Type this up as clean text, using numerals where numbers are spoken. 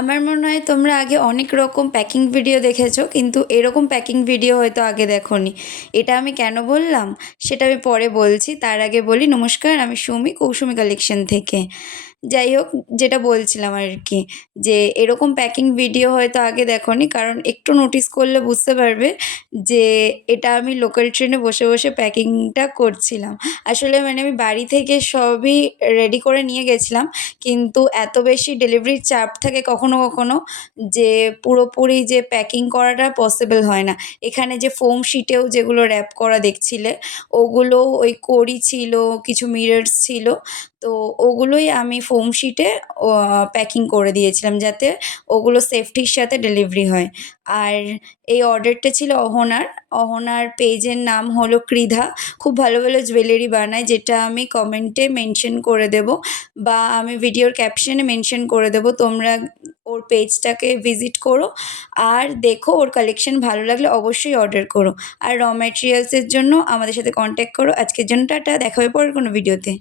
আমার মনে হয় তোমরা আগে অনেক রকম প্যাকিং ভিডিও দেখেছো, কিন্তু এরকম প্যাকিং ভিডিও হয়তো আগে দেখোনি। এটা আমি কেন বললাম সেটা আমি পরে বলছি। তার আগে বলি, নমস্কার, আমি সুমি, কৌসুমি কালেকশন থেকে। যাই হোক, যেটা বলছিলাম আর কি, যে এরকম প্যাকিং ভিডিও হয়তো আগে দেখোনি, কারণ একটু নোটিস করলে বুঝতে পারবে যে এটা আমি লোকাল ট্রেনে বসে বসে প্যাকিংটা করছিলাম। আসলে মানে আমি বাড়ি থেকে সবই রেডি করে নিয়ে গেছিলাম, কিন্তু এত বেশি ডেলিভারির চাপ থাকে কখনো কখনো যে পুরোপুরি যে প্যাকিং করাটা পসিবল হয় না। এখানে যে ফোম শিটেও যেগুলো র্যাপ করা দেখছিলে, ওগুলো ওই কড়ি ছিল, কিছু মিরর্স ছিল। তো ওগুলোই আমি ফোম শিটে প্যাকিং করে দিয়েছিলাম, যাতে ওগুলো সেফটির সাথে ডেলিভারি হয়। আর এই অর্ডারটা ছিল অহনার। অহনার পেজের নাম হলো কৃধা। খুব ভালো ভালো জুয়েলারি বানায়, যেটা আমি কমেন্টে মেনশন করে দেবো, বা আমি ভিডিওর ক্যাপশনে মেনশন করে দেবো। তোমরা ওর পেজটাকে ভিজিট করো আর দেখো, ওর কালেকশন ভালো লাগলে অবশ্যই অর্ডার করো। আর র ম্যাটেরিয়ালসের জন্য আমাদের সাথে কন্ট্যাক্ট করো। আজকের জন্য টাটা, দেখা হবে পরের কোনো ভিডিওতে।